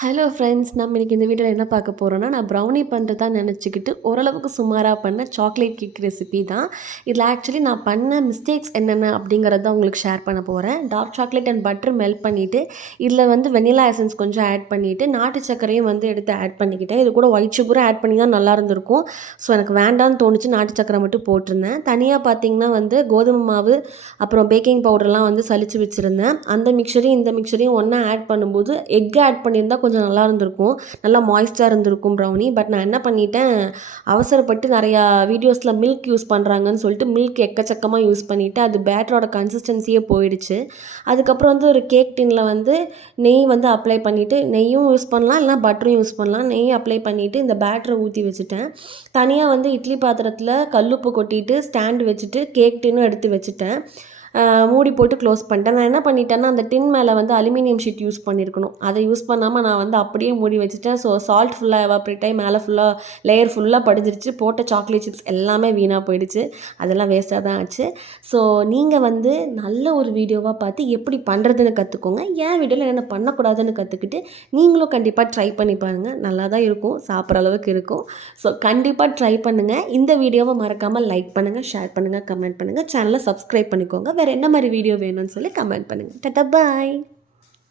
Hello friends, நம்ம இன்னைக்கு இந்த வீடியோவில் என்ன பார்க்க போகிறோம்னா, நான் ப்ரௌனி பண்ணுறதா நினச்சிக்கிட்டு ஓரளவுக்கு சுமாராக பண்ண சாக்லேட் கேக் ரெசிபி தான். இதில் ஆக்சுவலி நான் பண்ண மிஸ்டேக்ஸ் என்னென்ன அப்படிங்கிறத உங்களுக்கு ஷேர் பண்ண போகிறேன். Dark chocolate and butter melt பண்ணிவிட்டு இதில் வந்து வெனிலா எசன்ஸ் கொஞ்சம் ஆட் பண்ணிவிட்டு நாட்டு சர்க்கரையும் வந்து எடுத்து ஆட் பண்ணிக்கிட்டேன். இது கூட ஒயிட் சுகரும் ஆட் பண்ணி தான் நல்லா இருந்திருக்கும். ஸோ எனக்கு வேண்டான்னு தோணுச்சு, நாட்டு சர்க்கரை மட்டும் போட்டிருந்தேன். தனியாக பார்த்தீங்கன்னா வந்து கோதுமை மாவு அப்புறம் பேக்கிங் பவுடர்லாம் வந்து சலிச்சு வச்சுருந்தேன். அந்த மிக்சரையும் இந்த மிக்சரையும் ஒன்றா ஆட் பண்ணும்போது எக் ஆட் பண்ணியிருந்தால் கொஞ்சம் நல்லா இருந்திருக்கும், நல்லா மாய்ஸ்டாக இருந்திருக்கும் ப்ரௌனி. பட் நான் என்ன பண்ணிட்டேன், அவசரப்பட்டு நிறையா வீடியோஸில் மில்க் யூஸ் பண்ணுறாங்கன்னு சொல்லிட்டு மில்க் எக்கச்சக்கமாக யூஸ் பண்ணிவிட்டு அது பேட்டரோட கன்சிஸ்டன்சியே போயிடுச்சு. அதுக்கப்புறம் வந்து ஒரு கேக் டின்னில் வந்து நெய் வந்து அப்ளை பண்ணிவிட்டு, நெய்யும் யூஸ் பண்ணலாம் இல்லைனா பட்டரும் யூஸ் பண்ணலாம். நெய் அப்ளை பண்ணிவிட்டு இந்த பேட்டரை ஊற்றி வச்சுட்டேன். தனியாக வந்து இட்லி பாத்திரத்தில் கல்லுப்பு கொட்டிட்டு ஸ்டாண்டு வச்சுட்டு கேக் டின்னும் எடுத்து வச்சுட்டேன். மூடி போட்டு க்ளோஸ் பண்ணிட்டேன். நான் என்ன பண்ணிட்டேன்னா, அந்த டின் மேலே வந்து அலுமினியம் ஷீட் யூஸ் பண்ணியிருக்கணும். அதை யூஸ் பண்ணாமல் நான் வந்து அப்படியே மூடி வச்சுட்டேன். ஸோ சால்ட் ஃபுல்லாக எவாப்ரேட் ஆகி மேலே ஃபுல்லாக லேயர் ஃபுல்லாக படிஞ்சிருச்சு. போட்ட சாக்லேட் சிப்ஸ் எல்லாமே வீணாக போயிடுச்சு. அதெல்லாம் வேஸ்ட்டாக தான் ஆச்சு. ஸோ நீங்கள் வந்து நல்ல ஒரு வீடியோவாக பார்த்து எப்படி பண்ணுறதுன்னு கற்றுக்கோங்க. என் வீடியோவில் என்ன பண்ணக்கூடாதுன்னு கற்றுக்கிட்டு நீங்களும் கண்டிப்பாக ட்ரை பண்ணி பாருங்கள். நல்லா தான் இருக்கும், சாப்பிட்ற அளவுக்கு இருக்கும். ஸோ கண்டிப்பாக ட்ரை பண்ணுங்கள். இந்த வீடியோவை மறக்காமல் லைக் பண்ணுங்கள், ஷேர் பண்ணுங்கள், கமெண்ட் பண்ணுங்கள். சேனலை சப்ஸ்கிரைப் பண்ணிக்கோங்க. வேறு என்ன மாதிரி வீடியோ வேணும்னு சொல்லி கமெண்ட் பண்ணுங்கள். டாடா, பாய்.